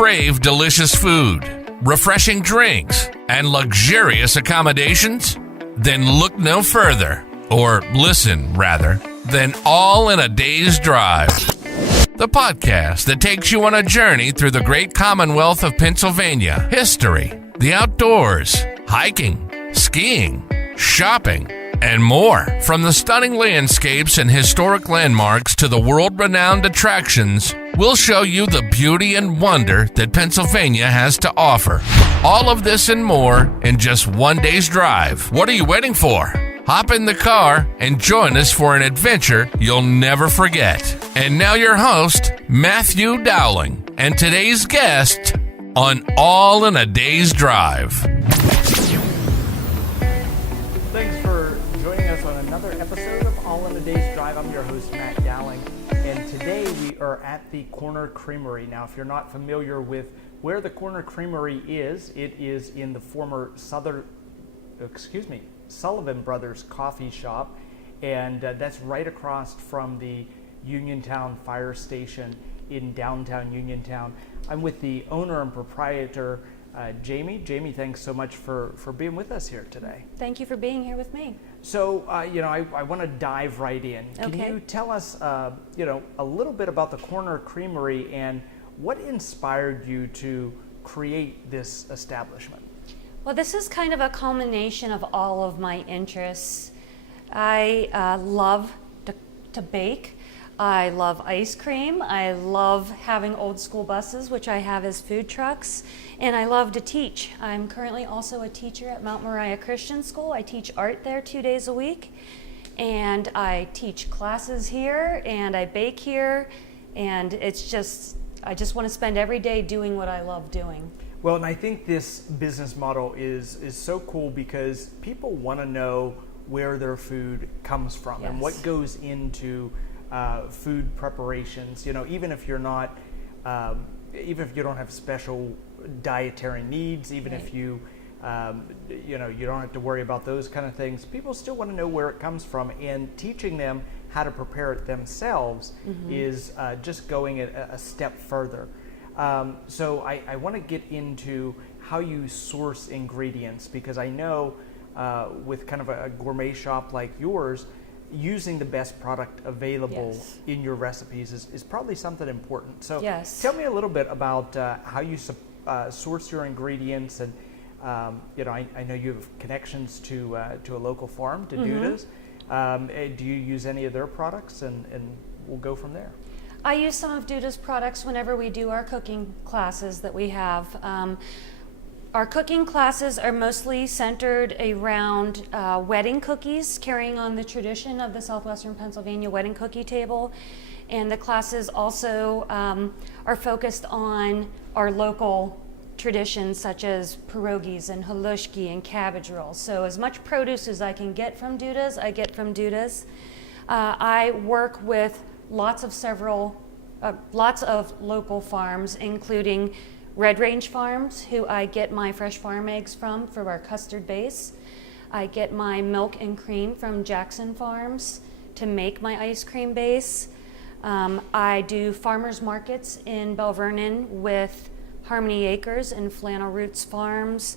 crave delicious food, refreshing drinks, and luxurious accommodations? Then look no further, or listen rather, than All in a Day's Drive. The podcast that takes you on a journey through the great Commonwealth of Pennsylvania, history, the outdoors, hiking, skiing, shopping, and more. From the stunning landscapes and historic landmarks to the world-renowned attractions, we'll show you the beauty and wonder that Pennsylvania has to offer. All of this and more in just one day's drive. What are you waiting for? Hop in the car and join us for an adventure you'll never forget. And now your host, Matthew Dowling, and today's guest on All in a Day's Drive. Thanks for joining us on another episode of All in a Day's Drive. I'm your host, Matt Dowling, and today we are at the Corner Creamery. Now, if you're not familiar with where the Corner Creamery is, it is in the former Sullivan Brothers coffee shop, and that's right across from the Uniontown fire station in downtown Uniontown. I'm with the owner and proprietor, Jamie. Jamie, thanks so much for being with us here today. Thank you for being here with me. So, I want to dive right in. Can you tell us, a little bit about the Corner Creamery and what inspired you to create this establishment? Well, this is kind of a culmination of all of my interests. I love to bake. I love ice cream. I love having old school buses, which I have as food trucks. And I love to teach. I'm currently also a teacher at Mount Moriah Christian School. I teach art there 2 days a week. And I teach classes here and I bake here. And I just want to spend every day doing what I love doing. Well, and I think this business model is so cool because people want to know where their food comes from and what goes into food preparations. Even if you're not, even if you don't have special dietary needs, even if you, you don't have to worry about those kind of things. People still want to know where it comes from, and teaching them how to prepare it themselves is just going a step further. So I want to get into how you source ingredients, because I know with kind of a gourmet shop like yours, using the best product available in your recipes is probably something important. So tell me a little bit about how you source your ingredients, and I know you have connections to a local farm, to Duda's. Do you use any of their products, and we'll go from there. I use some of Duda's products whenever we do our cooking classes that we have. Our cooking classes are mostly centered around wedding cookies, carrying on the tradition of the Southwestern Pennsylvania wedding cookie table. And the classes also are focused on our local traditions, such as pierogies and halushki and cabbage rolls. So as much produce as I can get from Duda's, I get from Duda's. I work with lots of local farms, including Red Range Farms, who I get my fresh farm eggs from for our custard base. I get my milk and cream from Jackson Farms to make my ice cream base. I do farmers markets in Bell Vernon with Harmony Acres and Flannel Roots Farms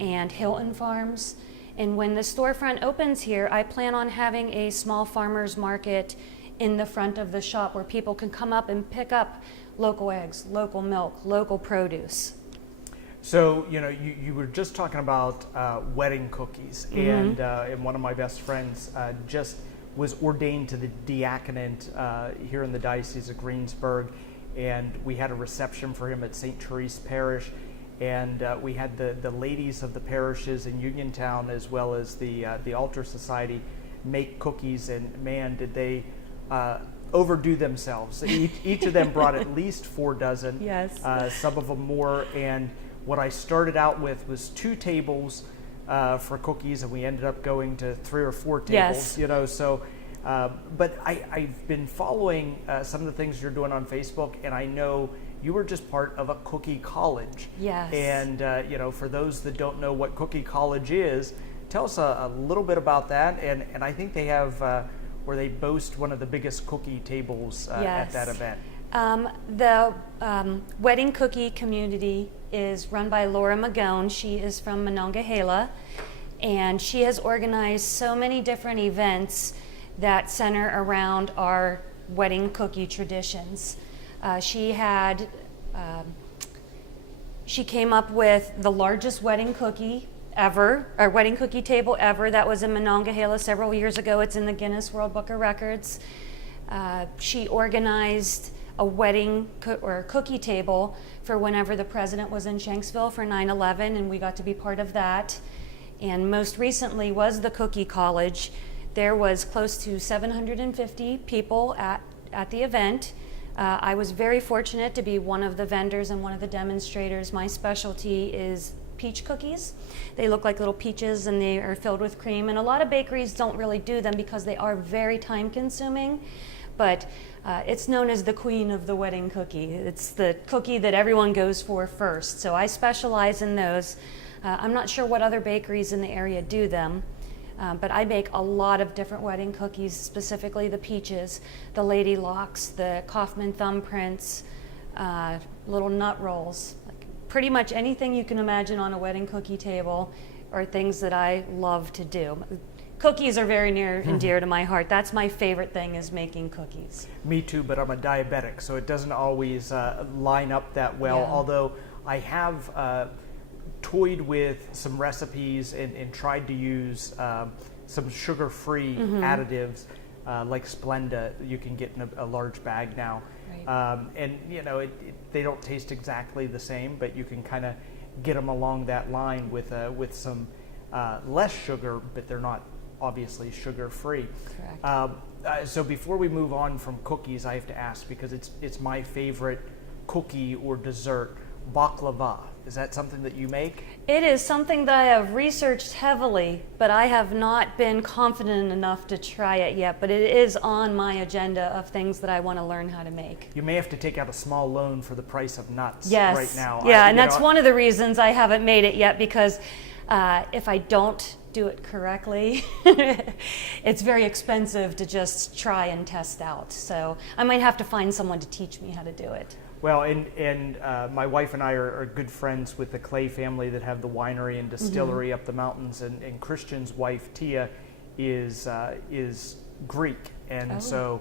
and Hilton Farms. And when the storefront opens here, I plan on having a small farmers market in the front of the shop where people can come up and pick up local eggs, local milk, local produce. So, you were just talking about wedding cookies, and one of my best friends just was ordained to the diaconate here in the Diocese of Greensburg, and we had a reception for him at St. Therese Parish, and we had the ladies of the parishes in Uniontown as well as the Altar Society make cookies, and man, did they overdo themselves. Each of them brought at least 4 dozen, some of them more, and what I started out with was 2 tables for cookies, and we ended up going to 3 or 4 tables, but I've been following some of the things you're doing on Facebook, and I know you were just part of a cookie college. Yes. And, for those that don't know what cookie college is, tell us a little bit about that, and I think they have where they boast one of the biggest cookie tables at that event. The wedding cookie community is run by Laura Magone. She is from Monongahela, and she has organized so many different events that center around our wedding cookie traditions. She came up with the largest wedding cookie ever, or wedding cookie table ever. That was in Monongahela several years ago. It's in the Guinness World Book of Records. She organized a wedding or cookie table for whenever the president was in Shanksville for 9/11, and we got to be part of that. And most recently was the Cookie College. There was close to 750 people at the event. I was very fortunate to be one of the vendors and one of the demonstrators. My specialty is peach cookies. They look like little peaches and they are filled with cream, and a lot of bakeries don't really do them because they are very time consuming. But it's known as the queen of the wedding cookie. It's the cookie that everyone goes for first. So I specialize in those. I'm not sure what other bakeries in the area do them, but I make a lot of different wedding cookies, specifically the peaches, the lady locks, the Kaufman thumbprints, little nut rolls. Like pretty much anything you can imagine on a wedding cookie table are things that I love to do. Cookies are very near and dear to my heart. That's my favorite thing, is making cookies. Me too, but I'm a diabetic, so it doesn't always line up that well. Yeah. Although I have toyed with some recipes and tried to use some sugar-free additives like Splenda you can get in a large bag now. Right. And you know, they don't taste exactly the same, but you can kind of get them along that line with some less sugar, but they're not obviously sugar-free. Correct. So before we move on from cookies, I have to ask, because it's my favorite cookie or dessert, baklava. Is that something that you make? It is something that I have researched heavily, but I have not been confident enough to try it yet. But it is on my agenda of things that I want to learn how to make. You may have to take out a small loan for the price of nuts Yes. right now. Yeah, and that's one of the reasons I haven't made it yet, because if I don't do it correctly, it's very expensive to just try and test out. So I might have to find someone to teach me how to do it. Well, and my wife and I are good friends with the Clay family that have the winery and distillery up the mountains, and Christian's wife Tia is Greek, and so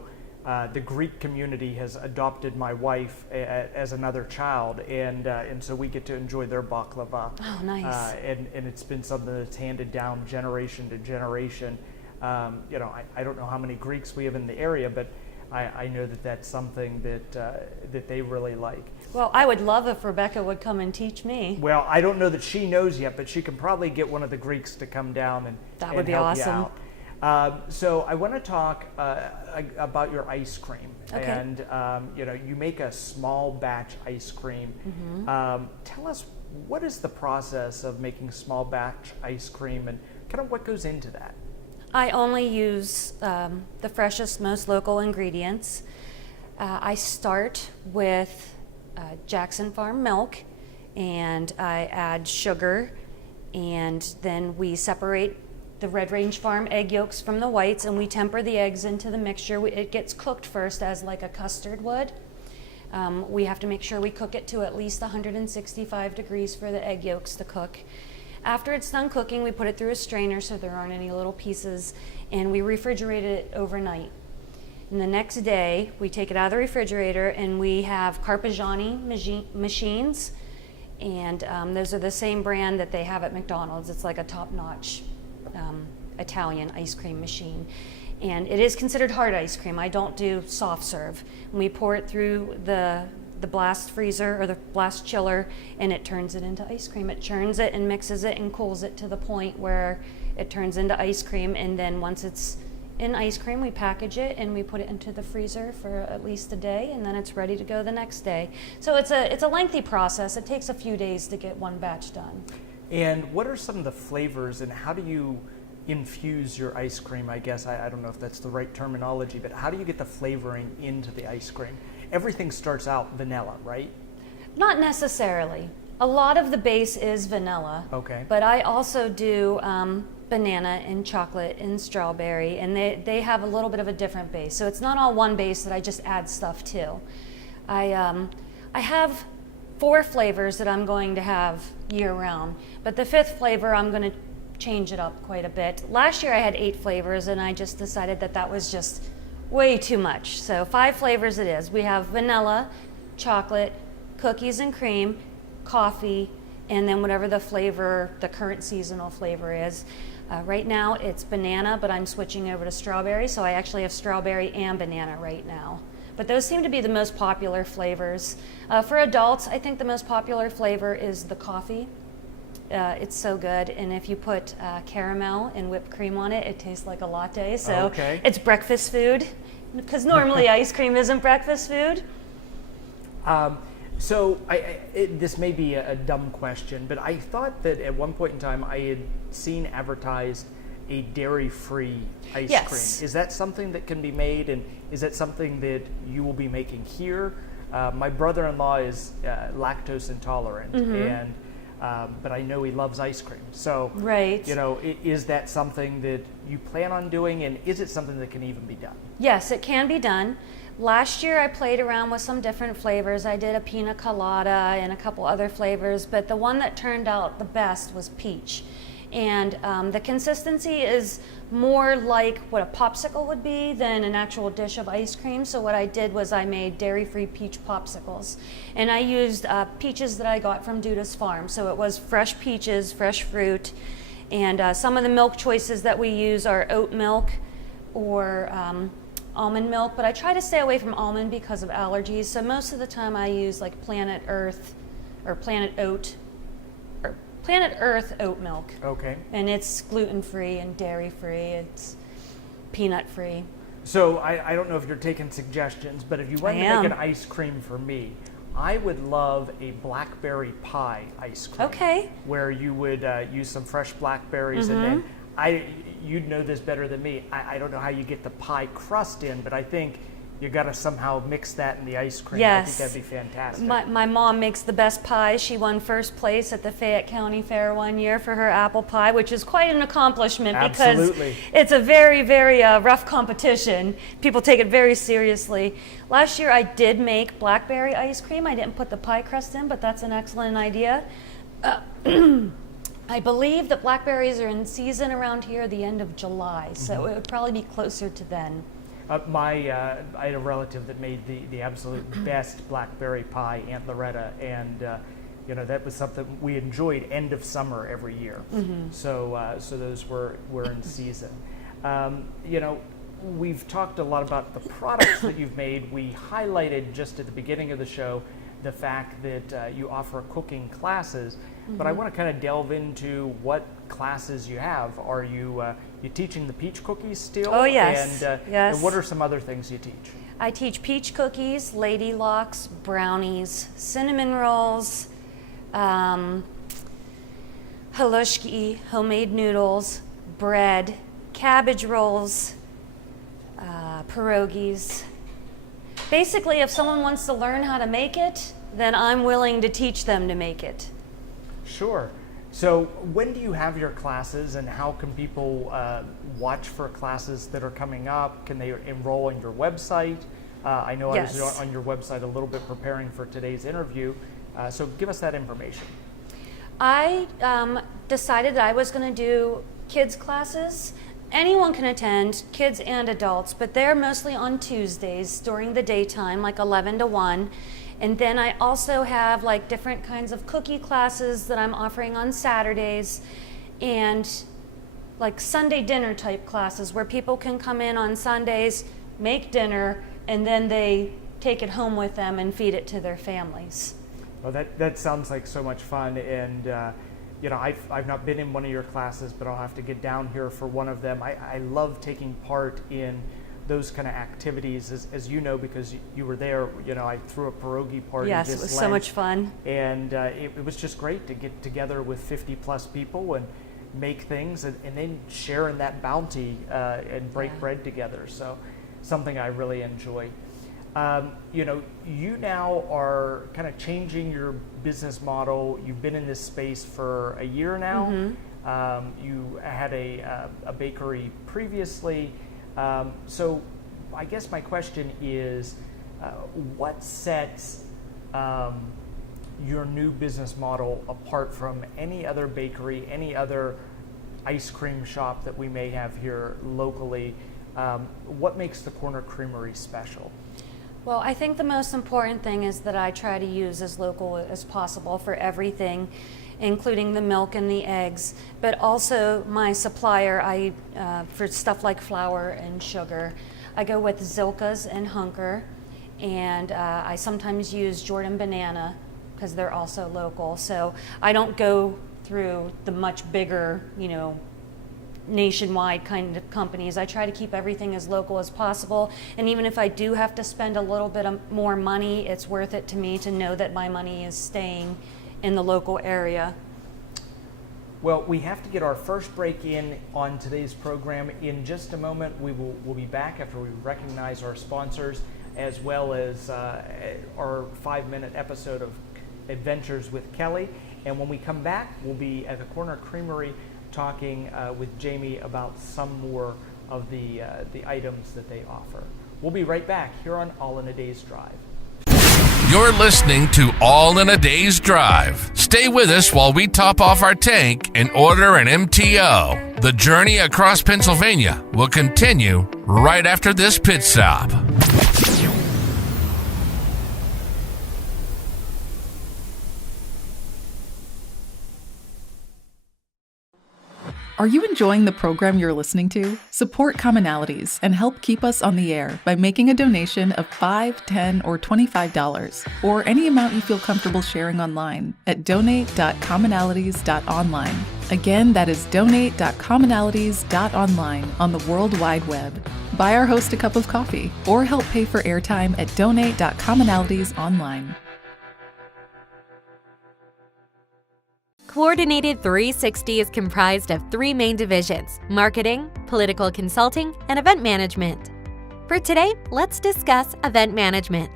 the Greek community has adopted my wife as another child, and so we get to enjoy their baklava. Oh, nice. And it's been something that's handed down generation to generation. You know, I don't know how many Greeks we have in the area, but I know that that's something that they really like. Well, I would love if Rebecca would come and teach me. Well, I don't know that she knows yet, but she can probably get one of the Greeks to come down and That would be help awesome. you out. So I want to talk about your ice cream. Okay. And you know, you make a small batch ice cream. Tell us, what is the process of making small batch ice cream, and kind of what goes into that? I only use the freshest, most local ingredients. I start with Jackson Farm milk, and I add sugar, and then we separate the Red Range Farm egg yolks from the whites, and we temper the eggs into the mixture. It gets cooked first as like a custard would. We have to make sure we cook it to at least 165 degrees for the egg yolks to cook. After it's done cooking, we put it through a strainer so there aren't any little pieces, and we refrigerate it overnight. And the next day, we take it out of the refrigerator, and we have Carpigiani machines, and those are the same brand that they have at McDonald's. It's like a top-notch Italian ice cream machine. And it is considered hard ice cream. I don't do soft serve. And we pour it through the blast freezer or the blast chiller, and it turns it into ice cream. It churns it and mixes it and cools it to the point where it turns into ice cream, and then once it's in ice cream, we package it and we put it into the freezer for at least a day, and then it's ready to go the next day. So it's a lengthy process. It takes a few days to get one batch done. And what are some of the flavors, and how do you infuse your ice cream? I guess I don't know if that's the right terminology, but how do you get the flavoring into the ice cream? Everything starts out vanilla, right? Not necessarily. A lot of the base is vanilla. Okay. But I also do banana and chocolate and strawberry, and they have a little bit of a different base. So it's not all one base that I just add stuff to. I have 4 flavors that I'm going to have year round, but the 5th flavor I'm going to change it up quite a bit. Last year I had 8 flavors, and I just decided that was just way too much. So 5 flavors it is. We have vanilla, chocolate, cookies and cream, coffee, and then whatever the flavor, the current seasonal flavor is. Right now it's banana, but I'm switching over to strawberry, so I actually have strawberry and banana right now. But those seem to be the most popular flavors. For adults, I think the most popular flavor is the coffee. It's so good, and if you put caramel and whipped cream on it, it tastes like a latte, so it's breakfast food, because normally ice cream isn't breakfast food. So this may be a dumb question, but I thought that at one point in time I had seen advertised a dairy-free ice cream. Is that something that can be made, and is that something that you will be making here? My brother-in-law is lactose intolerant, and but I know he loves ice cream. So, is that something that you plan on doing, and is it something that can even be done? Yes, it can be done. Last year I played around with some different flavors. I did a pina colada and a couple other flavors, but the one that turned out the best was peach. And the consistency is more like what a popsicle would be than an actual dish of ice cream. So what I did was I made dairy-free peach popsicles. And I used peaches that I got from Duda's farm. So it was fresh peaches, fresh fruit. And some of the milk choices that we use are oat milk or almond milk. But I try to stay away from almond because of allergies. So most of the time I use like Planet Earth or Planet Earth oat milk. Okay. And it's gluten-free and dairy-free. It's peanut-free. So I don't know if you're taking suggestions, but if you wanted to make an ice cream for me, I would love a blackberry pie ice cream. Okay. Where you would use some fresh blackberries, and then you'd know this better than me. I don't know how you get the pie crust in, but I think you got to somehow mix that in the ice cream. Yes. I think that'd be fantastic. My mom makes the best pies. She won first place at the Fayette County Fair one year for her apple pie, which is quite an accomplishment because it's a very, very rough competition. People take it very seriously. Last year I did make blackberry ice cream. I didn't put the pie crust in, but that's an excellent idea. I believe that blackberries are in season around here the end of July, so it would probably be closer to then. I had a relative that made the absolute best blackberry pie, Aunt Loretta, and that was something we enjoyed end of summer every year. So those were in season. We've talked a lot about the products that you've made. We highlighted just at the beginning of the show the fact that you offer cooking classes, but I want to kind of delve into what classes you have. Are you teaching the peach cookies still? Oh, yes. And what are some other things you teach? I teach peach cookies, lady locks, brownies, cinnamon rolls, halushki, homemade noodles, bread, cabbage rolls, pierogies. Basically, if someone wants to learn how to make it, then I'm willing to teach them to make it. Sure. So when do you have your classes, and how can people watch for classes that are coming up? Can they enroll on your website? I know I was on your website a little bit preparing for today's interview, so give us that information. I decided that I was going to do kids classes. Anyone can attend, kids and adults, but they're mostly on Tuesdays during the daytime, like 11 to 1. And then I also have like different kinds of cookie classes that I'm offering on Saturdays, and like Sunday dinner type classes where people can come in on Sundays, make dinner, and then they take it home with them and feed it to their families. Well, that sounds like so much fun, and I've not been in one of your classes, but I'll have to get down here for one of them. I love taking part in those kind of activities, as you know, because you were there. I threw a pierogi party. Yes, this it was Lent, so much fun. And it was just great to get together with 50 plus people and make things, and then share in that bounty and break bread together. So something I really enjoy. You now are kind of changing your business model. You've been in this space for a year now. You had a bakery previously. So I guess my question is, what sets your new business model apart from any other bakery, any other ice cream shop that we may have here locally? What makes the Corner Creamery special? Well, I think the most important thing is that I try to use as local as possible for everything, including the milk and the eggs, but also my supplier, for stuff like flour and sugar, I go with Zilka's and Hunker, and I sometimes use Jordan Banana because they're also local. So I don't go through the much bigger, nationwide kind of companies. I try to keep everything as local as possible, and even if I do have to spend a little bit more money, it's worth it to me to know that my money is staying in the local area. Well, we have to get our first break in on today's program. In just a moment, we'll be back after we recognize our sponsors, as well as our 5-minute episode of Adventures with Kelly. And when we come back, we'll be at the Corner Creamery talking with Jamie about some more of the items that they offer. We'll be right back here on All in a Day's Drive. You're listening to All in a Day's Drive. Stay with us while we top off our tank and order an MTO. The journey across Pennsylvania will continue right after this pit stop. Are you enjoying the program you're listening to? Support Commonalities and help keep us on the air by making a donation of $5, $10, or $25, or any amount you feel comfortable sharing online at donate.commonalities.online. Again, that is donate.commonalities.online on the World Wide Web. Buy our host a cup of coffee or help pay for airtime at donate.commonalities.online. Coordinated 360 is comprised of 3 main divisions: marketing, political consulting, and event management. For today, let's discuss event management.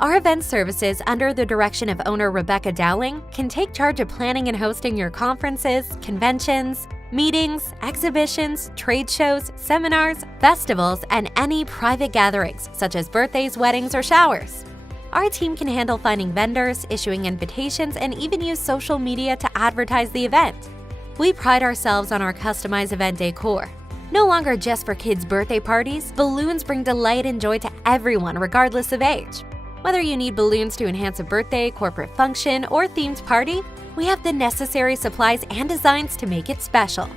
Our event services, under the direction of owner Rebecca Dowling, can take charge of planning and hosting your conferences, conventions, meetings, exhibitions, trade shows, seminars, festivals, and any private gatherings, such as birthdays, weddings, or showers. Our team can handle finding vendors, issuing invitations, and even use social media to advertise the event. We pride ourselves on our customized event decor. No longer just for kids' birthday parties, balloons bring delight and joy to everyone regardless of age. Whether you need balloons to enhance a birthday, corporate function, or themed party, we have the necessary supplies and designs to make it special.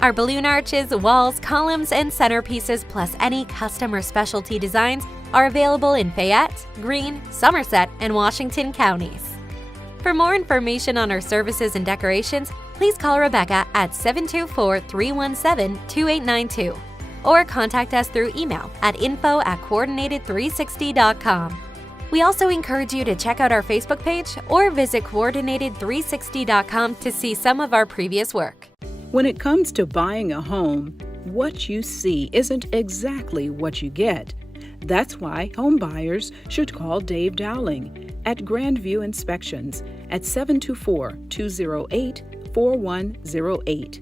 Our balloon arches, walls, columns, and centerpieces, plus any custom or specialty designs, are available in Fayette, Greene, Somerset, and Washington counties. For more information on our services and decorations, please call Rebecca at 724-317-2892 or contact us through email at info@coordinated360.com. We also encourage you to check out our Facebook page or visit coordinated360.com to see some of our previous work. When it comes to buying a home, what you see isn't exactly what you get. That's why home buyers should call Dave Dowling at Grandview Inspections at 724-208-4108.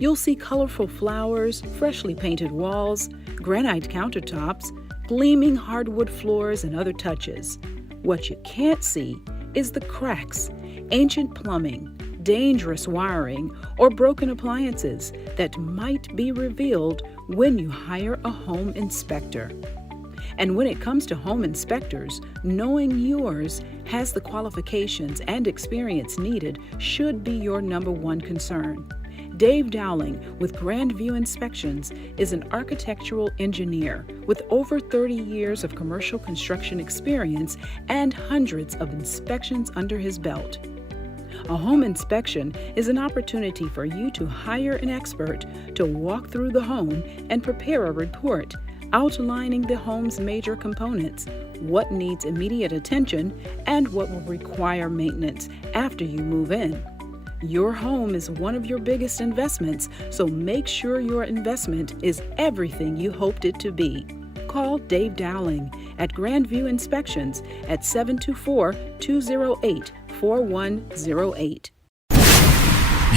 You'll see colorful flowers, freshly painted walls, granite countertops, gleaming hardwood floors, and other touches. What you can't see is the cracks, ancient plumbing, dangerous wiring, or broken appliances that might be revealed when you hire a home inspector. And when it comes to home inspectors, knowing yours has the qualifications and experience needed should be your number one concern. Dave Dowling with Grandview Inspections is an architectural engineer with over 30 years of commercial construction experience and hundreds of inspections under his belt. A home inspection is an opportunity for you to hire an expert to walk through the home and prepare a report outlining the home's major components, what needs immediate attention, and what will require maintenance after you move in. Your home is one of your biggest investments, so make sure your investment is everything you hoped it to be. Call Dave Dowling at Grandview Inspections at 724-208-4108.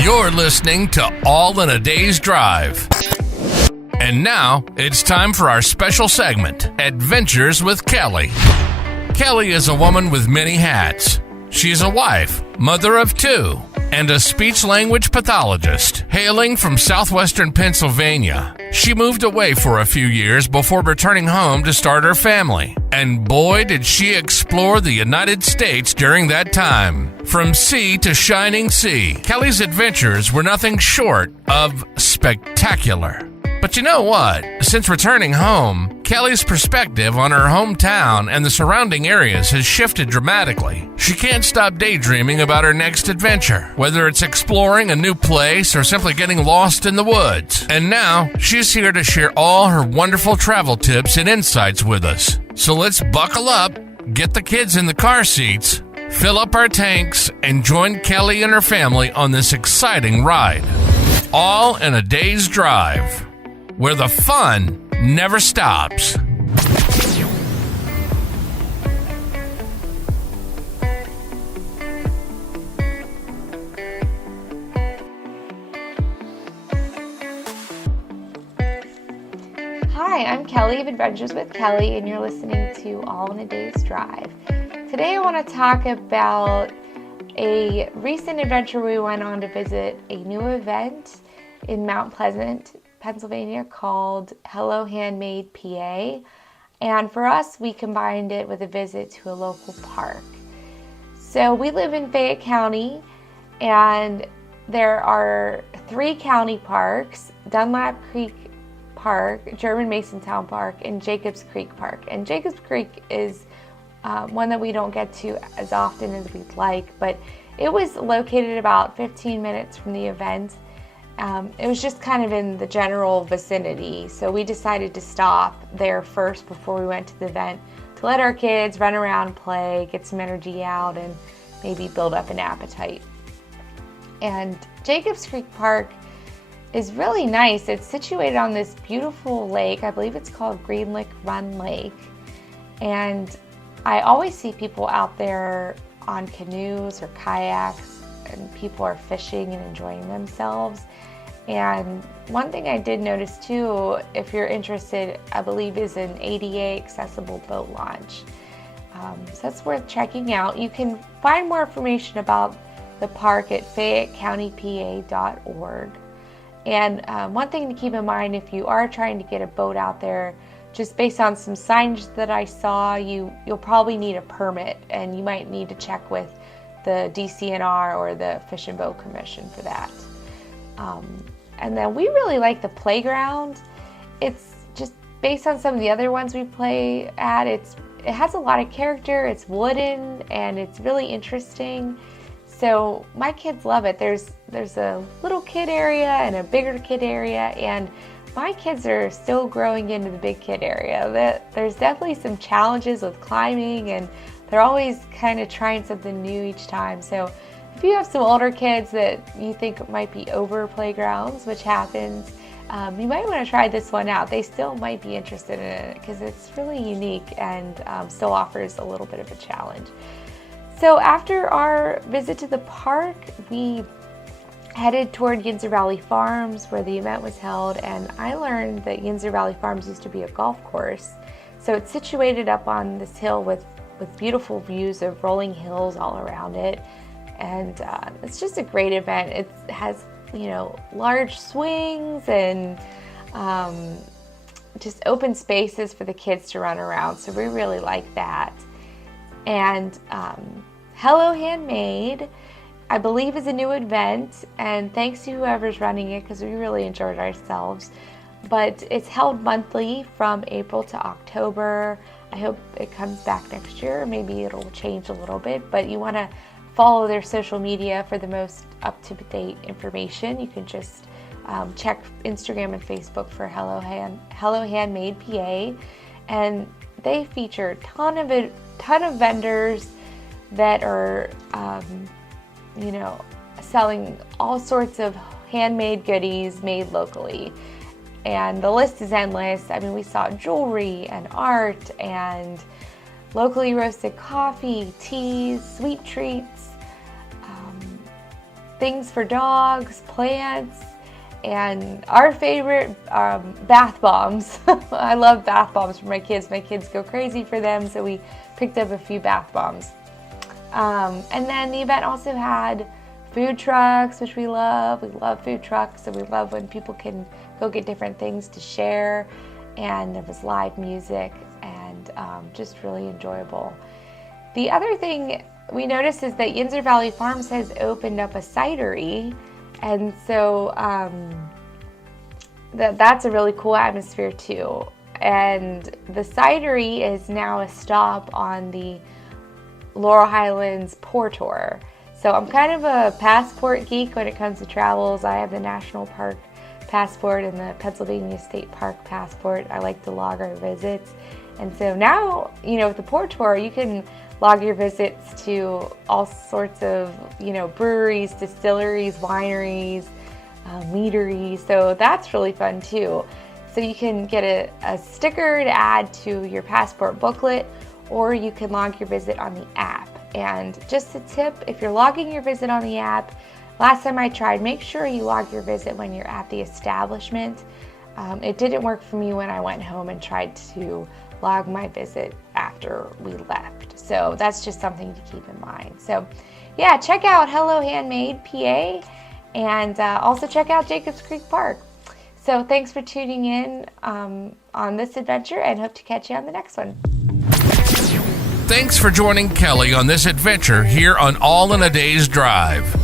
You're listening to All in a Day's Drive. And now, it's time for our special segment, Adventures with Kelly. Kelly is a woman with many hats. She's a wife, mother of 2, and a speech-language pathologist. Hailing from southwestern Pennsylvania, she moved away for a few years before returning home to start her family. And boy, did she explore the United States during that time. From sea to shining sea, Kelly's adventures were nothing short of spectacular. But you know what? Since returning home, Kelly's perspective on her hometown and the surrounding areas has shifted dramatically. She can't stop daydreaming about her next adventure, whether it's exploring a new place or simply getting lost in the woods. And now, she's here to share all her wonderful travel tips and insights with us. So let's buckle up, get the kids in the car seats, fill up our tanks, and join Kelly and her family on this exciting ride. All in a day's drive, where the fun never stops. Hi, I'm Kelly of Adventures with Kelly, and you're listening to All in a Day's Drive. Today I want to talk about a recent adventure we went on to visit a new event in Mount Pleasant, Pennsylvania called Hello Handmade PA, and for us we combined it with a visit to a local park. So we live in Fayette County, and there are 3 county parks: Dunlap Creek Park, German Masontown Park, and Jacobs Creek Park. And Jacobs Creek is one that we don't get to as often as we'd like, but it was located about 15 minutes from the event. It was just kind of in the general vicinity, so we decided to stop there first before we went to the event to let our kids run around, play, get some energy out, and maybe build up an appetite. And Jacobs Creek Park is really nice. It's situated on this beautiful lake. I believe it's called Green Lick Run Lake. And I always see people out there on canoes or kayaks, and people are fishing and enjoying themselves. And one thing I did notice too, if you're interested, I believe is an ADA accessible boat launch. So that's worth checking out. You can find more information about the park at FayetteCountyPA.org. And one thing to keep in mind, if you are trying to get a boat out there, just based on some signage that I saw, you'll probably need a permit, and you might need to check with the DCNR or the Fish and Boat Commission for that. And then we really like the playground. It's just based on some of the other ones we play at, it has a lot of character, it's wooden, and it's really interesting. So my kids love it. There's a little kid area and a bigger kid area, and my kids are still growing into the big kid area. There's definitely some challenges with climbing, and they're always kind of trying something new each time. So if you have some older kids that you think might be over playgrounds, which happens, you might want to try this one out. They still might be interested in it because it's really unique and still offers a little bit of a challenge. So after our visit to the park, we headed toward Yinzer Valley Farms, where the event was held, and I learned that Yinzer Valley Farms used to be a golf course. So it's situated up on this hill with beautiful views of rolling hills all around it, and it's just a great event. It has, large swings and just open spaces for the kids to run around, so we really like that. And Hello Handmade, I believe, is a new event, and thanks to whoever's running it, because we really enjoyed ourselves. But it's held monthly from April to October. I hope it comes back next year. Maybe it'll change a little bit, but you want to follow their social media for the most up-to-date information. You can just check Instagram and Facebook for Hello Handmade PA, and they feature a ton of vendors that are selling all sorts of handmade goodies made locally. And the list is endless. I mean, we saw jewelry and art and locally roasted coffee, teas, sweet treats, things for dogs, plants, and our favorite bath bombs. I love bath bombs for my kids. My kids go crazy for them, so we picked up a few bath bombs. And then the event also had food trucks, which we love. We love food trucks, and we love when people can go get different things to share. And there was live music, and just really enjoyable. The other thing we noticed is that Yinzer Valley Farms has opened up a cidery, and so that's a really cool atmosphere too. And the cidery is now a stop on the Laurel Highlands Pour Tour. So I'm kind of a passport geek when it comes to travels. I have the National Park passport and the Pennsylvania State Park passport. I like to log our visits. And so now, with the Pour Tour, you can log your visits to all sorts of, breweries, distilleries, wineries, meaderies. So that's really fun too. So you can get a sticker to add to your passport booklet, or you can log your visit on the app. And just a tip, if you're logging your visit on the app, last time I tried, make sure you log your visit when you're at the establishment. It didn't work for me when I went home and tried to log my visit after we left. So that's just something to keep in mind. So yeah, check out Hello Handmade PA, and also check out Jacobs Creek Park. So thanks for tuning in on this adventure, and hope to catch you on the next one. Thanks for joining Kelly on this adventure here on All in a Day's Drive.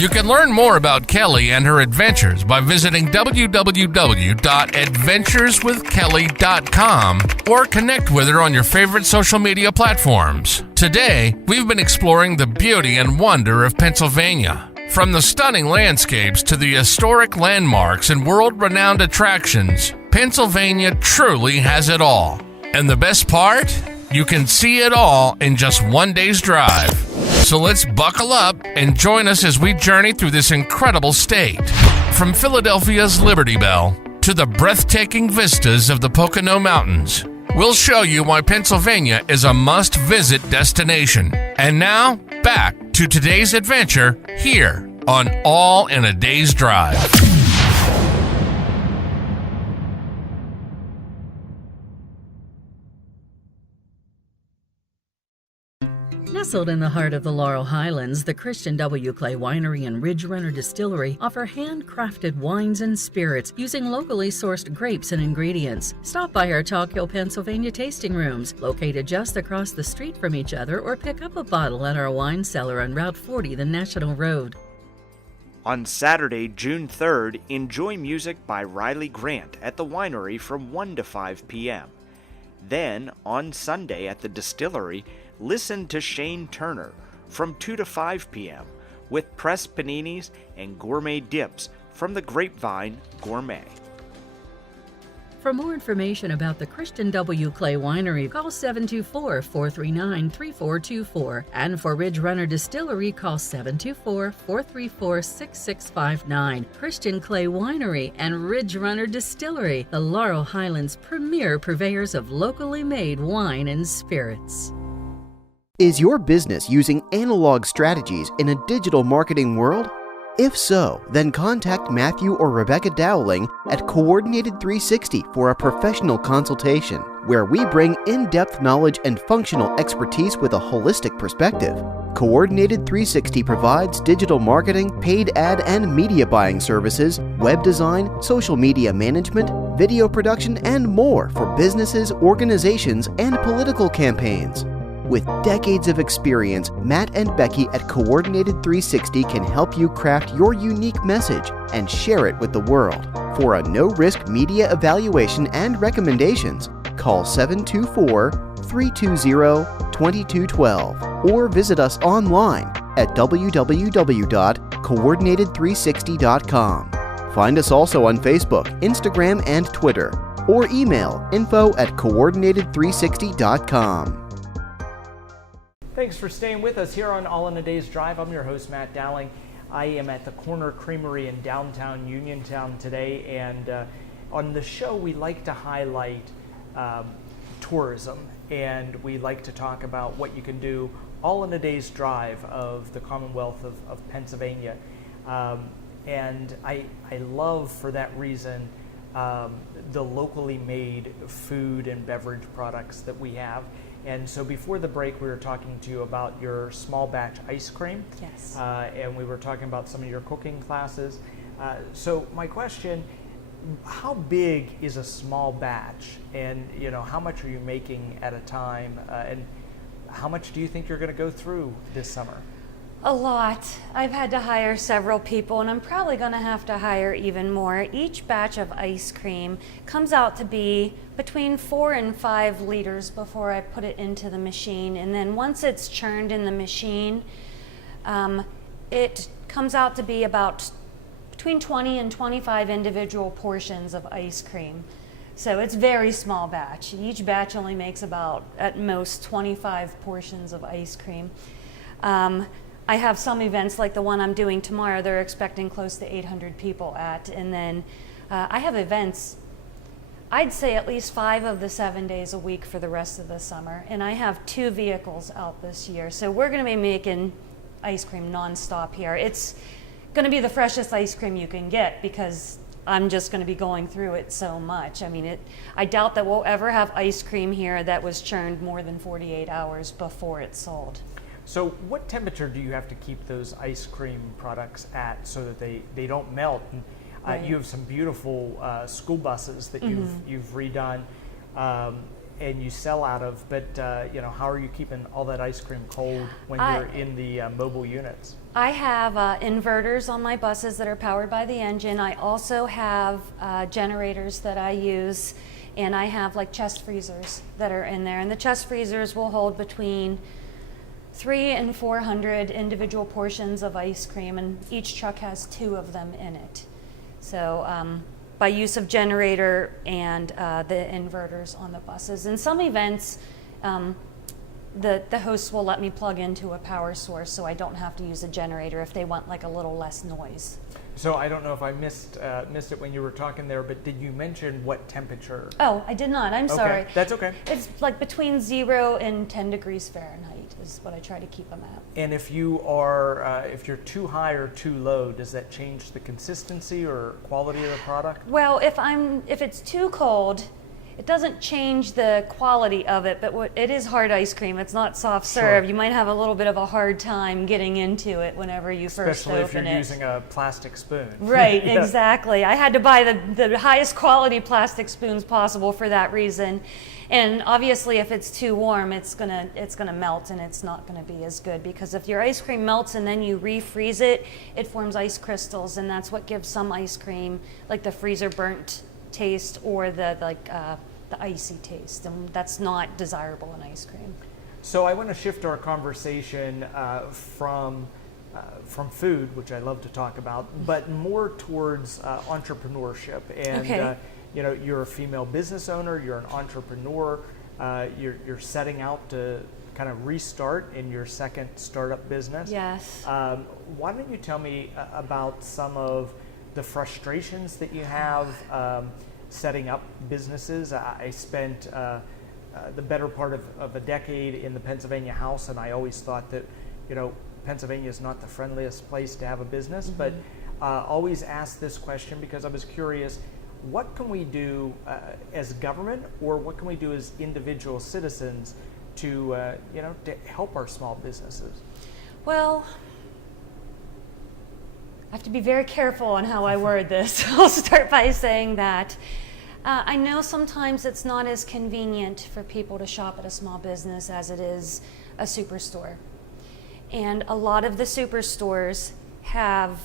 You can learn more about Kelly and her adventures by visiting www.adventureswithkelly.com or connect with her on your favorite social media platforms. Today, we've been exploring the beauty and wonder of Pennsylvania. From the stunning landscapes to the historic landmarks and world-renowned attractions, Pennsylvania truly has it all. And the best part? You can see it all in just one day's drive. So let's buckle up and join us as we journey through this incredible state. From Philadelphia's Liberty Bell to the breathtaking vistas of the Pocono Mountains, we'll show you why Pennsylvania is a must-visit destination. And now, back to today's adventure here on All in a Day's Drive. Nestled in the heart of the Laurel Highlands, the Christian W. Clay Winery and Ridge Runner Distillery offer handcrafted wines and spirits using locally sourced grapes and ingredients. Stop by our Tocqueville, Pennsylvania tasting rooms, located just across the street from each other, or pick up a bottle at our wine cellar on Route 40, the National Road. On Saturday, June 3rd, enjoy music by Riley Grant at the winery from 1 to 5 p.m. Then, on Sunday at the distillery, listen to Shane Turner from 2 to 5 p.m. with pressed paninis and gourmet dips from the Grapevine Gourmet. For more information about the Christian W. Clay Winery, call 724-439-3424. And for Ridge Runner Distillery, call 724-434-6659. Christian Clay Winery and Ridge Runner Distillery, the Laurel Highlands' premier purveyors of locally made wine and spirits. Is your business using analog strategies in a digital marketing world? If so, then contact Matthew or Rebecca Dowling at Coordinated 360 for a professional consultation, where we bring in-depth knowledge and functional expertise with a holistic perspective. Coordinated 360 provides digital marketing, paid ad and media buying services, web design, social media management, video production, and more for businesses, organizations, and political campaigns. With decades of experience, Matt and Becky at Coordinated 360 can help you craft your unique message and share it with the world. For a no-risk media evaluation and recommendations, call 724-320-2212 or visit us online at www.coordinated360.com. Find us also on Facebook, Instagram, and Twitter, or email info@coordinated360.com. Thanks for staying with us here on All in a Day's Drive. I'm your host, Matt Dowling. I am at the Corner Creamery in downtown Uniontown today, and on the show we like to highlight tourism, and we like to talk about what you can do all in a day's drive of the Commonwealth of Pennsylvania. And I love, for that reason, the locally made food and beverage products that we have. And so before the break, we were talking to you about your small batch ice cream. Yes. And we were talking about some of your cooking classes. So my question, how big is a small batch? And how much are you making at a time? And how much do you think you're going to go through this summer? A lot. I've had to hire several people, and I'm probably going to have to hire even more. Each batch of ice cream comes out to be between 4 and 5 liters before I put it into the machine. And then once it's churned in the machine, it comes out to be about between 20 and 25 individual portions of ice cream. So it's very small batch. Each batch only makes about, at most, 25 portions of ice cream. I have some events like the one I'm doing tomorrow, they're expecting close to 800 people at. And then I have events, I'd say at least 5 of the 7 days a week for the rest of the summer. And I have 2 vehicles out this year. So we're going to be making ice cream nonstop here. It's going to be the freshest ice cream you can get because I'm just going to be going through it so much. I mean, I doubt that we'll ever have ice cream here that was churned more than 48 hours before it's sold. So what temperature do you have to keep those ice cream products at so that they don't melt? And, Right. You have some beautiful school buses that you've redone and you sell out of, but how are you keeping all that ice cream cold when you're in the mobile units? I have inverters on my buses that are powered by the engine. I also have generators that I use, and I have like chest freezers that are in there. And the chest freezers will hold between 300 and 400 individual portions of ice cream, and each truck has 2 of them in it. So by use of generator and the inverters on the buses. In some events, the hosts will let me plug into a power source so I don't have to use a generator if they want like a little less noise. So I don't know if I missed it when you were talking there, but did you mention what temperature? Oh, I did not. I'm sorry. That's okay. It's like between 0 and 10 degrees Fahrenheit is what I try to keep them at. And if you're too high or too low, does that change the consistency or quality of the product? Well, if it's too cold, it doesn't change the quality of it, but it is hard ice cream. It's not soft serve. Sure. You might have a little bit of a hard time getting into it whenever you first open it. Especially if you're using a plastic spoon. Right, Yeah. exactly. I had to buy the highest quality plastic spoons possible for that reason. And obviously if it's too warm, it's gonna melt and it's not gonna be as good, because if your ice cream melts and then you refreeze it, it forms ice crystals, and that's what gives some ice cream like the freezer burnt taste or the icy taste, and that's not desirable in ice cream. So I want to shift our conversation from food, which I love to talk about, but more towards entrepreneurship. And Okay. You're a female business owner, you're an entrepreneur, you're setting out to kind of restart in your second startup business. Yes. Why don't you tell me about some of the frustrations that you have setting up businesses? I spent the better part of a decade in the Pennsylvania House, and I always thought that, Pennsylvania is not the friendliest place to have a business, but always asked this question because I was curious, what can we do as government, or what can we do as individual citizens to help our small businesses? Well, I have to be very careful on how I word this. I'll start by saying that I know sometimes it's not as convenient for people to shop at a small business as it is a superstore. And a lot of the superstores have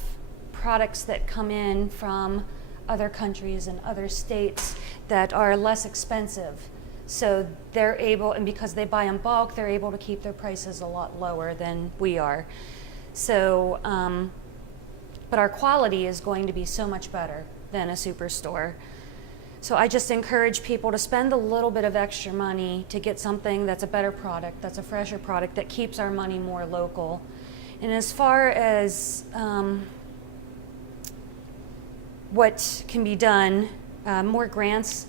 products that come in from other countries and other states that are less expensive. So they're able, and because they buy in bulk, they're able to keep their prices a lot lower than we are. So, but our quality is going to be so much better than a superstore. So I just encourage people to spend a little bit of extra money to get something that's a better product, that's a fresher product, that keeps our money more local. And as far as what can be done, more grants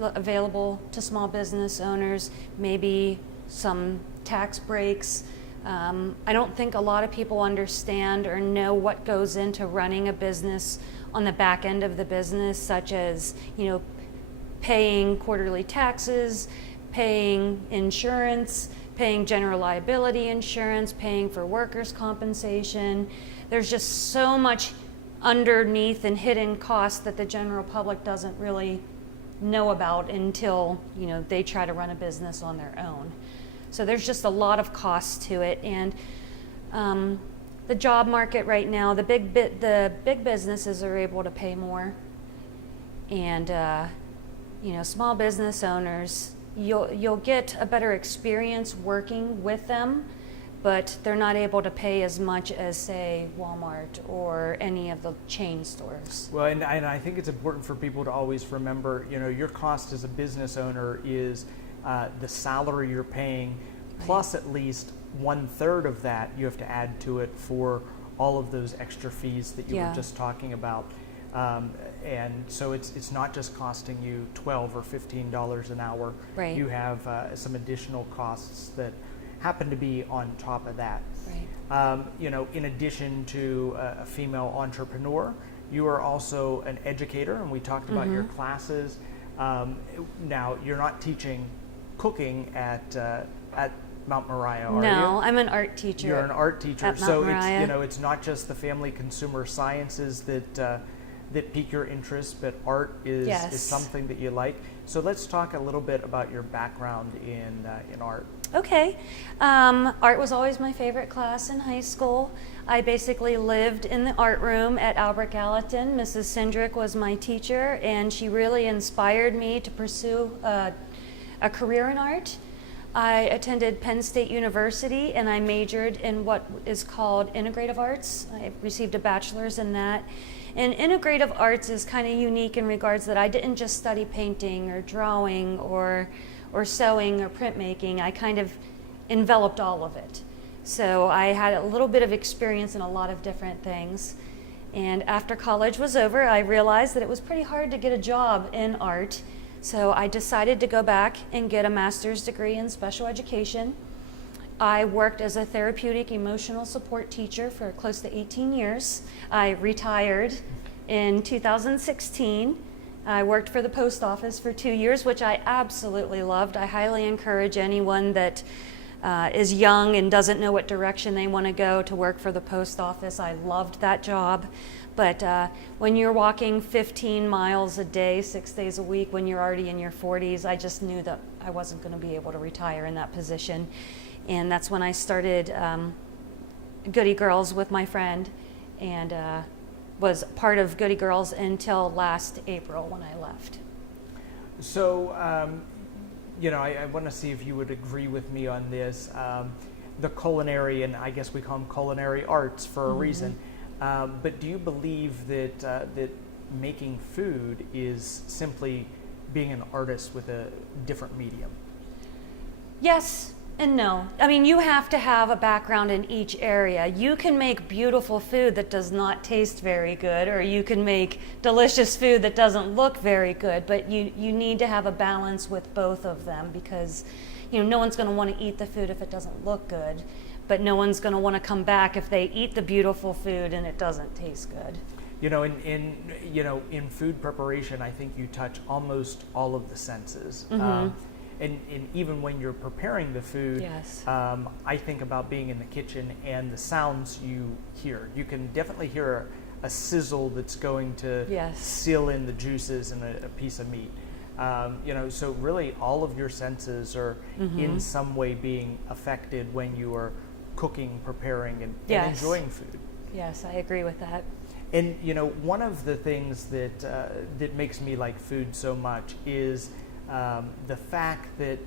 available to small business owners, maybe some tax breaks, I don't think a lot of people understand or know what goes into running a business on the back end of the business, such as, paying quarterly taxes, paying insurance, paying general liability insurance, paying for workers' compensation. There's just so much underneath and hidden costs that the general public doesn't really know about until, they try to run a business on their own. So there's just a lot of costs to it. And the job market right now, the big businesses are able to pay more. And, small business owners, you'll get a better experience working with them, but they're not able to pay as much as, say, Walmart or any of the chain stores. Well, and I think it's important for people to always remember, your cost as a business owner is the salary you're paying, plus at least 1/3 of that you have to add to it for all of those extra fees that you were just talking about. And so it's not just costing you $12 or $15 an hour. Right. You have some additional costs that happen to be on top of that. Right. In addition to a female entrepreneur, you are also an educator, and we talked about your classes. Now, you're not teaching cooking at Mount Moriah, are you? No, I'm an art teacher. You're an art teacher, at Mount so Moriah. it's not just the family consumer sciences that pique your interest, but art is something that you like. So let's talk a little bit about your background in art. Okay. Art was always my favorite class in high school. I basically lived in the art room at Albert Gallatin. Mrs. Cindric was my teacher, and she really inspired me to pursue a career in art. I attended Penn State University, and I majored in what is called integrative arts. I received a bachelor's in that. And integrative arts is kind of unique in regards that I didn't just study painting or drawing or sewing or printmaking. I kind of enveloped all of it. So I had a little bit of experience in a lot of different things. And after college was over, I realized that it was pretty hard to get a job in art. So I decided to go back and get a master's degree in special education. I worked as a therapeutic emotional support teacher for close to 18 years. I retired in 2016. I worked for the post office for 2 years, which I absolutely loved. I highly encourage anyone that is young and doesn't know what direction they want to go to work for the post office. I loved that job. But when you're walking 15 miles a day, 6 days a week, when you're already in your 40s, I just knew that I wasn't going to be able to retire in that position. And that's when I started Goody Girls with my friend, and was part of Goody Girls until last April when I left. So, I want to see if you would agree with me on this. The culinary, and I guess we call them culinary arts for a reason. But do you believe that making food is simply being an artist with a different medium? Yes and no. I mean, you have to have a background in each area. You can make beautiful food that does not taste very good, or you can make delicious food that doesn't look very good, but you need to have a balance with both of them, because no one's going to want to eat the food if it doesn't look good, but no one's going to want to come back if they eat the beautiful food and it doesn't taste good. In food preparation, I think you touch almost all of the senses. And even when you're preparing the food, I think about being in the kitchen and the sounds you hear. You can definitely hear a sizzle that's going to seal in the juices in a piece of meat. So really all of your senses are in some way being affected when you are cooking, preparing, and enjoying food. Yes, I agree with that. And one of the things that makes me like food so much is the fact that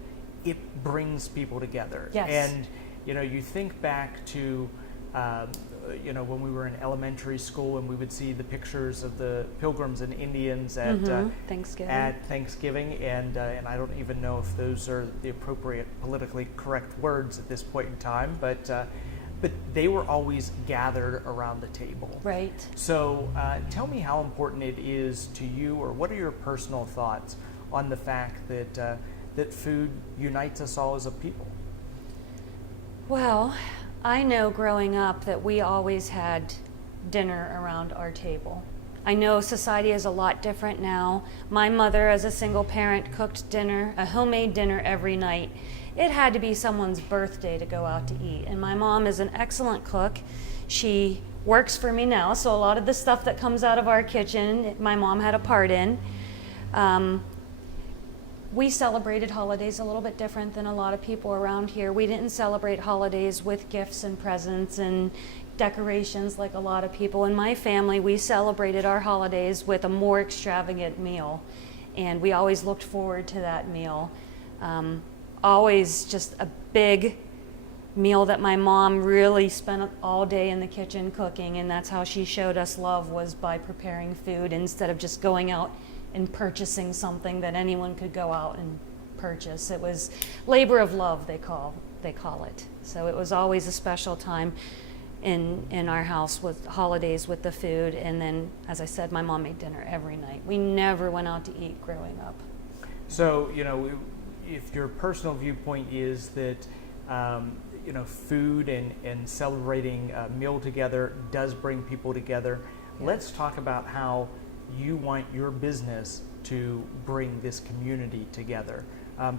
it brings people together. Yes. And you think back to when we were in elementary school and we would see the pictures of the Pilgrims and Indians at Thanksgiving, and I don't even know if those are the appropriate politically correct words at this point in time, but they were always gathered around the table. Right. So tell me how important it is to you, or what are your personal thoughts on the fact that food unites us all as a people? Well, I know growing up that we always had dinner around our table. I know society is a lot different now. My mother, as a single parent, cooked dinner, a homemade dinner every night. It had to be someone's birthday to go out to eat. And my mom is an excellent cook. She works for me now, so a lot of the stuff that comes out of our kitchen, my mom had a part in. We celebrated holidays a little bit different than a lot of people around here. We didn't celebrate holidays with gifts and presents and decorations like a lot of people. In my family, we celebrated our holidays with a more extravagant meal, and we always looked forward to that meal. Always just a big meal that my mom really spent all day in the kitchen cooking, and that's how she showed us love, was by preparing food instead of just going out and purchasing something that anyone could go out and purchase. It was labor of love, they call it. So it was always a special time in our house with holidays with the food. And then, as I said, my mom made dinner every night. We never went out to eat growing up. So, if your personal viewpoint is that, food and celebrating a meal together does bring people together, let's talk about how you want your business to bring this community together.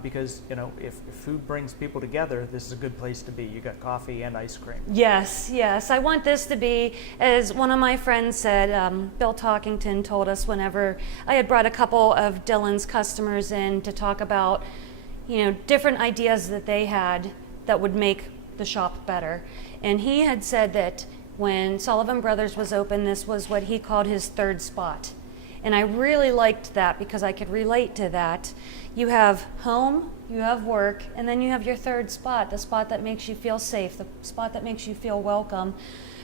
Because, if food brings people together, this is a good place to be. You got coffee and ice cream. Yes. I want this to be, as one of my friends said, Bill Talkington told us whenever I had brought a couple of Dylan's customers in to talk about, different ideas that they had that would make the shop better. And he had said that when Sullivan Brothers was open, this was what he called his third spot. And I really liked that because I could relate to that. You have home, you have work, and then you have your third spot, the spot that makes you feel safe, the spot that makes you feel welcome.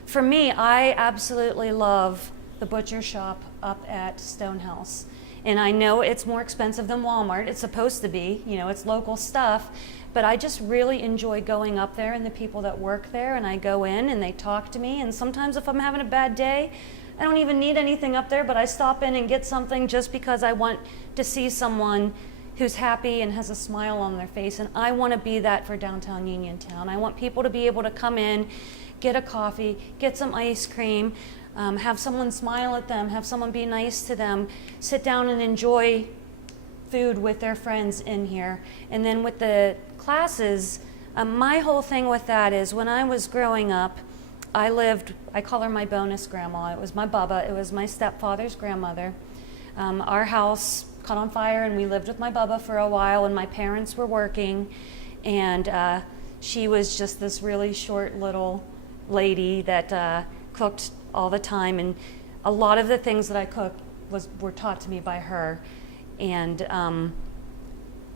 For me, I absolutely love the butcher shop up at Stonehouse. And I know it's more expensive than Walmart. It's supposed to be, it's local stuff. But I just really enjoy going up there and the people that work there. And I go in and they talk to me. And sometimes if I'm having a bad day, I don't even need anything up there, but I stop in and get something just because I want to see someone who's happy and has a smile on their face. And I want to be that for downtown Uniontown. I want people to be able to come in, get a coffee, get some ice cream, have someone smile at them, have someone be nice to them, sit down and enjoy food with their friends in here. And then with the classes, my whole thing with that is when I was growing up, I call her my bonus grandma. It was my Bubba. It was my stepfather's grandmother. Our house caught on fire and we lived with my Bubba for a while and my parents were working. And she was just this really short little lady that cooked all the time. And a lot of the things that I cooked were taught to me by her. And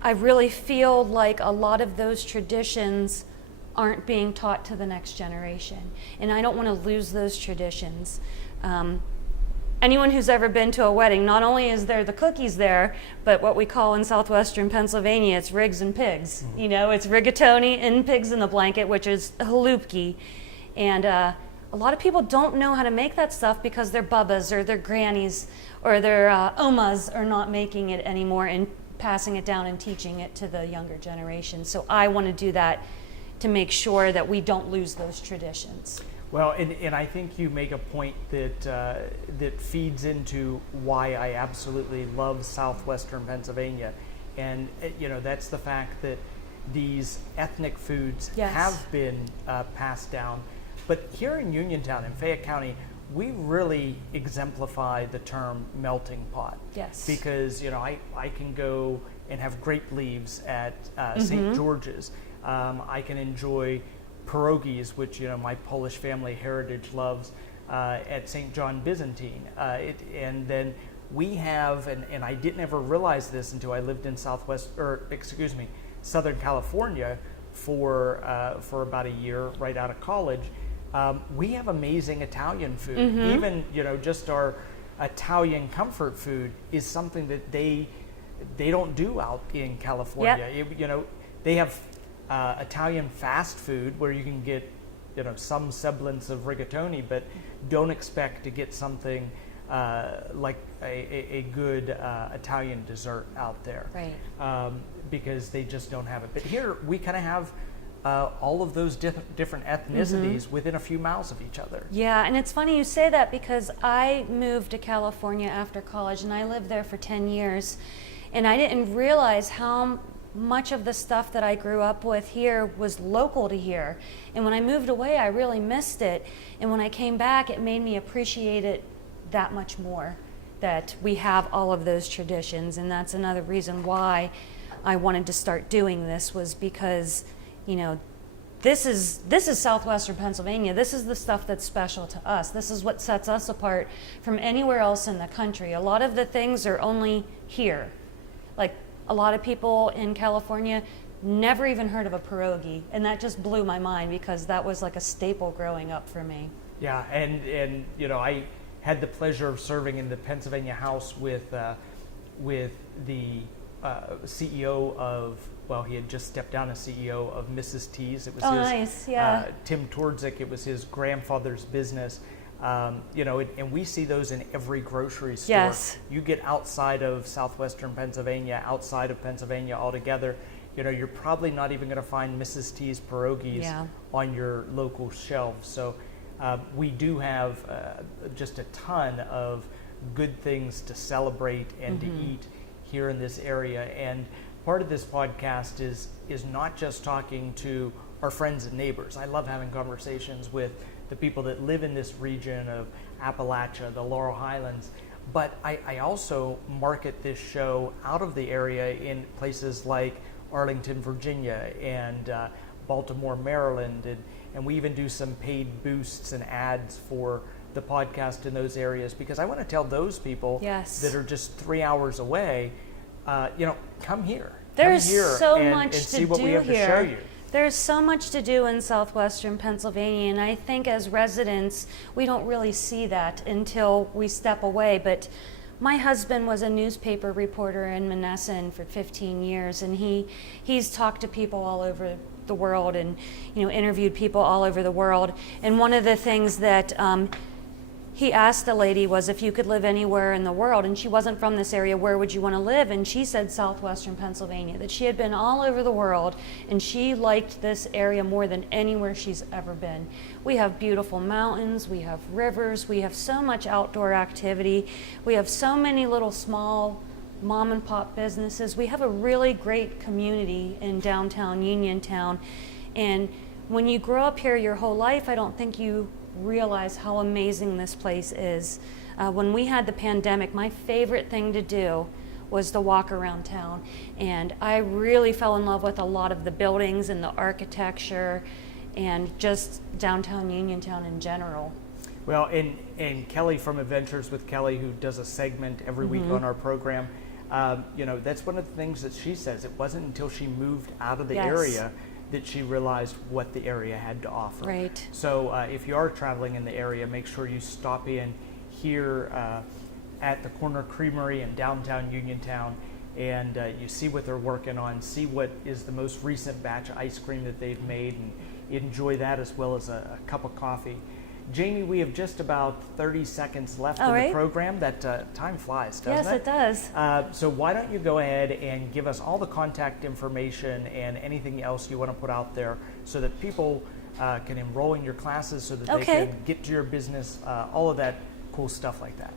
I really feel like a lot of those traditions aren't being taught to the next generation. And I don't want to lose those traditions. Anyone who's ever been to a wedding, not only is there the cookies there, but what we call in southwestern Pennsylvania, it's rigs and pigs. Mm-hmm. It's rigatoni and pigs in the blanket, which is halupki. And a lot of people don't know how to make that stuff because their bubbas or their grannies or their omas are not making it anymore and passing it down and teaching it to the younger generation. So I want to do that to make sure that we don't lose those traditions. Well, and I think you make a point that feeds into why I absolutely love southwestern Pennsylvania, and that's the fact that these ethnic foods have been passed down. But here in Uniontown, in Fayette County, we really exemplify the term melting pot. Yes. Because I can go and have grape leaves at St. George's. I can enjoy pierogies, which my Polish family heritage loves, at St. John Byzantine. And then we have, and I didn't ever realize this until I lived in Southern California for about a year right out of college. We have amazing Italian food. Even just our Italian comfort food is something that they don't do out in California. Yep. They have Italian fast food where you can get some semblance of rigatoni, but don't expect to get something like a good Italian dessert out there. Right. Because they just don't have it. But here we kind of have all of those different ethnicities within a few miles of each other. Yeah, and it's funny you say that because I moved to California after college and I lived there for 10 years, and I didn't realize how much of the stuff that I grew up with here was local to here. And when I moved away, I really missed it. And when I came back, it made me appreciate it that much more, that we have all of those traditions. And that's another reason why I wanted to start doing this, was because, you know, this is southwestern Pennsylvania. This is the stuff that's special to us. This is what sets us apart from anywhere else in the country. A lot of the things are only here. Like, a lot of people in California never even heard of a pierogi, and that just blew my mind because that was like a staple growing up for me. Yeah, and you know, I had the pleasure of serving in the Pennsylvania House with the CEO of, well, he had just stepped down as CEO of Mrs. T's. It was nice, yeah. Tim Twardzik. It was his grandfather's business. You know, and we see those in every grocery store. Yes. You get outside of southwestern Pennsylvania, outside of Pennsylvania altogether, you know, you're probably not even going to find Mrs. T's pierogies on your local shelves. So we do have just a ton of good things to celebrate and to eat here in this area. And part of this podcast is not just talking to our friends and neighbors. I love having conversations with the people that live in this region of Appalachia, the Laurel Highlands, but I also market this show out of the area in places like Arlington, Virginia, and Baltimore, Maryland, and we even do some paid boosts and ads for the podcast in those areas, because I want to tell those people that are just 3 hours away, you know, come here. There's come here so and much to see what do we have here. to show you. There's so much to do in southwestern Pennsylvania, and I think as residents, we don't really see that until we step away. But my husband was a newspaper reporter in Monessen for 15 years, and he's talked to people all over the world and, you know, interviewed people all over the world. And one of the things that he asked the lady was, if you could live anywhere in the world, and she wasn't from this area, where would you want to live? And she said southwestern Pennsylvania, that she had been all over the world and she liked this area more than anywhere she's ever been. We have beautiful mountains, we have rivers, we have so much outdoor activity, we have so many little small mom and pop businesses. We have a really great community in downtown Uniontown, and when you grow up here your whole life, I don't think you realize how amazing this place is. When we had the pandemic, my favorite thing to do was to walk around town, and I really fell in love with a lot of the buildings and the architecture and just downtown Uniontown in general. Well, and Kelly from Adventures with Kelly, who does a segment every week on our program, you know, that's one of the things that she says. It wasn't until she moved out of the area that she realized what the area had to offer. Right. So if you are traveling in the area, make sure you stop in here at the Corner Creamery in downtown Uniontown, and you see what they're working on, see what is the most recent batch of ice cream that they've made, and enjoy that as well as a cup of coffee. Jamie, we have just about 30 seconds left in the program. That time flies, doesn't it? Yes, it does. So why don't you go ahead and give us all the contact information and anything else you want to put out there so that people can enroll in your classes, so that they can get to your business, all of that cool stuff like that.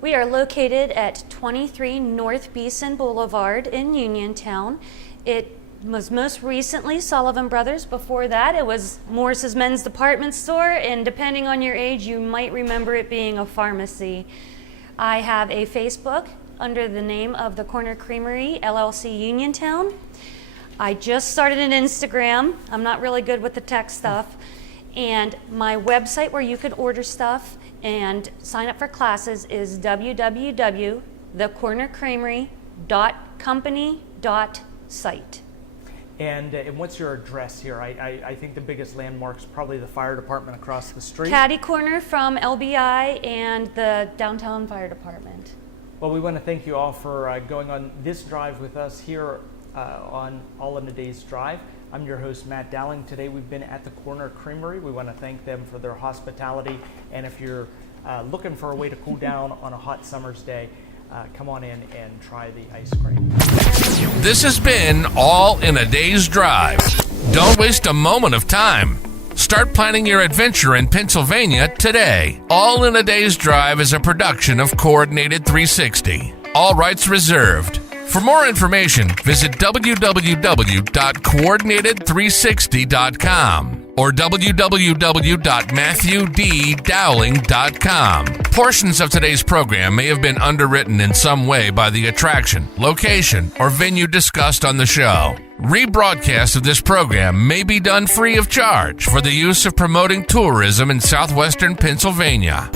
We are located at 23 North Beeson Boulevard in Uniontown. It was most recently Sullivan Brothers. Before that, it was Morris's Men's Department Store, and depending on your age, you might remember it being a pharmacy. I have a Facebook under the name of the Corner Creamery, LLC Uniontown. I just started an Instagram. I'm not really good with the tech stuff. And my website where you could order stuff and sign up for classes is www.thecornercreamery.company.site. And what's your address here? I think the biggest landmark's probably the fire department across the street. Caddy corner from LBI and the downtown fire department. Well, we want to thank you all for going on this drive with us here on All in a Day's Drive. I'm your host, Matt Dowling. Today we've been at the Corner Creamery. We want to thank them for their hospitality. And if you're looking for a way to cool down on a hot summer's day, come on in and try the ice cream. This has been All in a Day's Drive. Don't waste a moment of time. Start planning your adventure in Pennsylvania today. All in a Day's Drive is a production of Coordinated 360. All rights reserved. For more information, visit www.coordinated360.com or www.matthewddowling.com. Portions of today's program may have been underwritten in some way by the attraction, location, or venue discussed on the show. Rebroadcast of this program may be done free of charge for the use of promoting tourism in southwestern Pennsylvania.